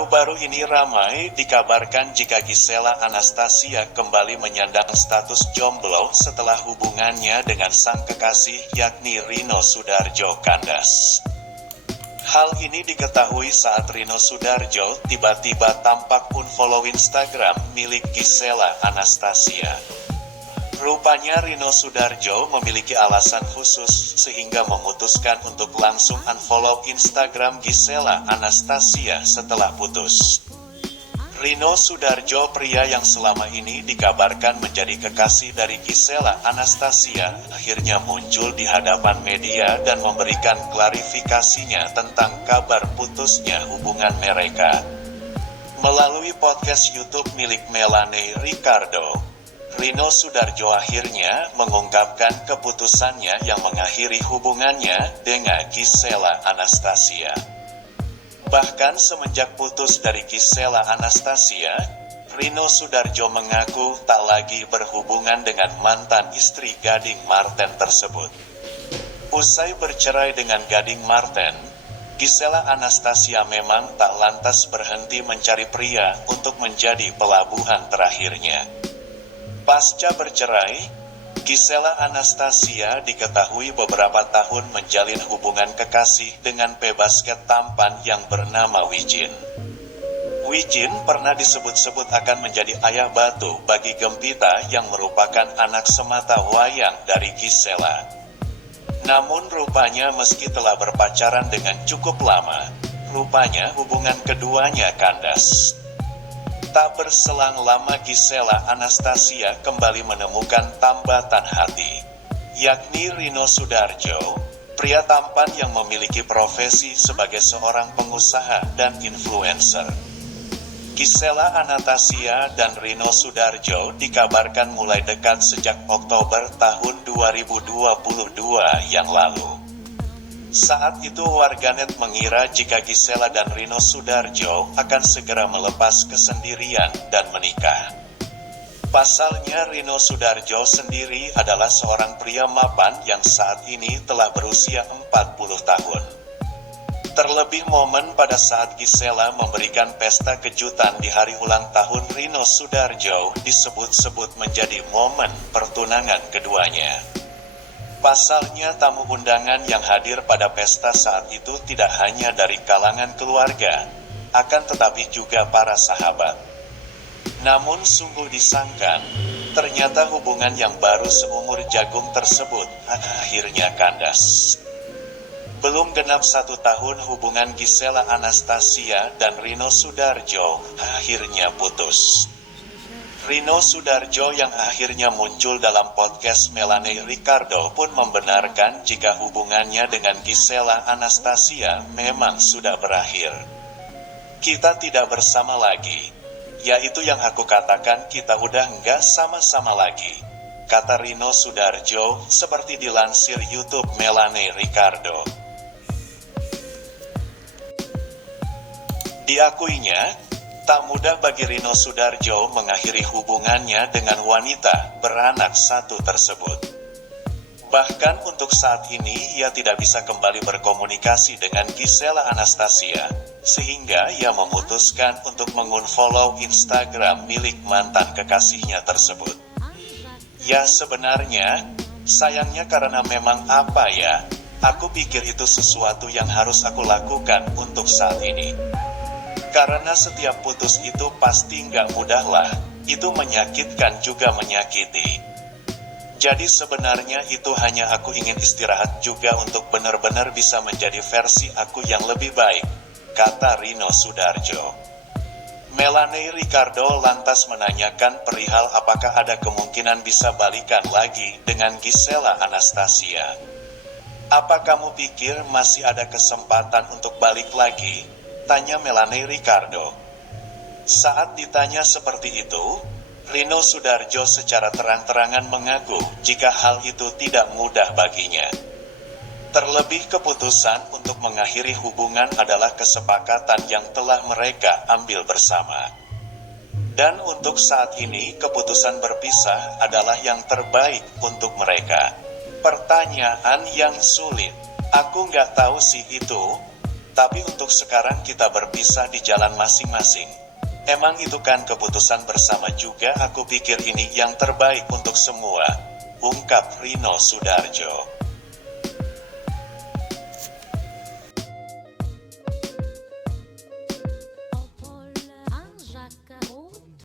Baru-baru ini ramai dikabarkan jika Gisela Anastasia kembali menyandang status jomblo setelah hubungannya dengan sang kekasih yakni Rino Soedarjo kandas. Hal ini diketahui saat Rino Soedarjo tiba-tiba tampak unfollow Instagram milik Gisela Anastasia. Rupanya Rino Soedarjo memiliki alasan khusus sehingga memutuskan untuk langsung unfollow Instagram Gisela Anastasia setelah putus. Rino Soedarjo, pria yang selama ini dikabarkan menjadi kekasih dari Gisela Anastasia, akhirnya muncul di hadapan media dan memberikan klarifikasinya tentang kabar putusnya hubungan mereka. Melalui podcast YouTube milik Melanie Ricardo, Rino Soedarjo akhirnya mengungkapkan keputusannya yang mengakhiri hubungannya dengan Gisela Anastasia. Bahkan semenjak putus dari Gisela Anastasia, Rino Soedarjo mengaku tak lagi berhubungan dengan mantan istri Gading Marten tersebut. Usai bercerai dengan Gading Marten, Gisela Anastasia memang tak lantas berhenti mencari pria untuk menjadi pelabuhan terakhirnya. Pasca bercerai, Gisela Anastasia diketahui beberapa tahun menjalin hubungan kekasih dengan pebasket tampan yang bernama Wijin. Wijin pernah disebut-sebut akan menjadi ayah batu bagi Gempita yang merupakan anak semata wayang dari Gisela. Namun rupanya meski telah berpacaran dengan cukup lama, rupanya hubungan keduanya kandas. Tak berselang lama Gisela Anastasia kembali menemukan tambatan hati, yakni Rino Soedarjo, pria tampan yang memiliki profesi sebagai seorang pengusaha dan influencer. Gisela Anastasia dan Rino Soedarjo dikabarkan mulai dekat sejak Oktober tahun 2022 yang lalu. Saat itu warganet mengira jika Gisela dan Rino Soedarjo akan segera melepas kesendirian dan menikah. Pasalnya Rino Soedarjo sendiri adalah seorang pria mapan yang saat ini telah berusia 40 tahun. Terlebih momen pada saat Gisela memberikan pesta kejutan di hari ulang tahun Rino Soedarjo disebut-sebut menjadi momen pertunangan keduanya. Pasalnya tamu undangan yang hadir pada pesta saat itu tidak hanya dari kalangan keluarga, akan tetapi juga para sahabat. Namun sungguh disangkan, ternyata hubungan yang baru seumur jagung tersebut akhirnya kandas. Belum genap 1 tahun hubungan Gisela Anastasia dan Rino Soedarjo akhirnya putus. Rino Soedarjo yang akhirnya muncul dalam podcast Melanie Ricardo pun membenarkan jika hubungannya dengan Gisela Anastasia memang sudah berakhir. Kita tidak bersama lagi, yaitu yang aku katakan kita udah nggak sama-sama lagi, kata Rino Soedarjo seperti dilansir YouTube Melanie Ricardo. Diakuinya, tak mudah bagi Rino Soedarjo mengakhiri hubungannya dengan wanita beranak satu tersebut. Bahkan untuk saat ini ia tidak bisa kembali berkomunikasi dengan Gisela Anastasia, sehingga ia memutuskan untuk mengunfollow Instagram milik mantan kekasihnya tersebut. Ya sebenarnya, sayangnya karena memang aku pikir itu sesuatu yang harus aku lakukan untuk saat ini. Karena setiap putus itu pasti nggak mudah lah, itu menyakitkan juga menyakiti. Jadi sebenarnya itu hanya aku ingin istirahat juga untuk benar-benar bisa menjadi versi aku yang lebih baik, kata Rino Soedarjo. Melanie Ricardo lantas menanyakan perihal apakah ada kemungkinan bisa balikan lagi dengan Gisela Anastasia. Apa kamu pikir masih ada kesempatan untuk balik lagi? Tanya Melanie Ricardo. Saat ditanya seperti itu, Rino Soedarjo secara terang-terangan mengaku jika hal itu tidak mudah baginya. Terlebih keputusan untuk mengakhiri hubungan adalah kesepakatan yang telah mereka ambil bersama. Dan untuk saat ini keputusan berpisah adalah yang terbaik untuk mereka. Pertanyaan yang sulit. Aku nggak tahu sih itu. Tapi untuk sekarang kita berpisah di jalan masing-masing. Emang itu kan keputusan bersama juga, aku pikir ini yang terbaik untuk semua, ungkap Rino Sudarjo.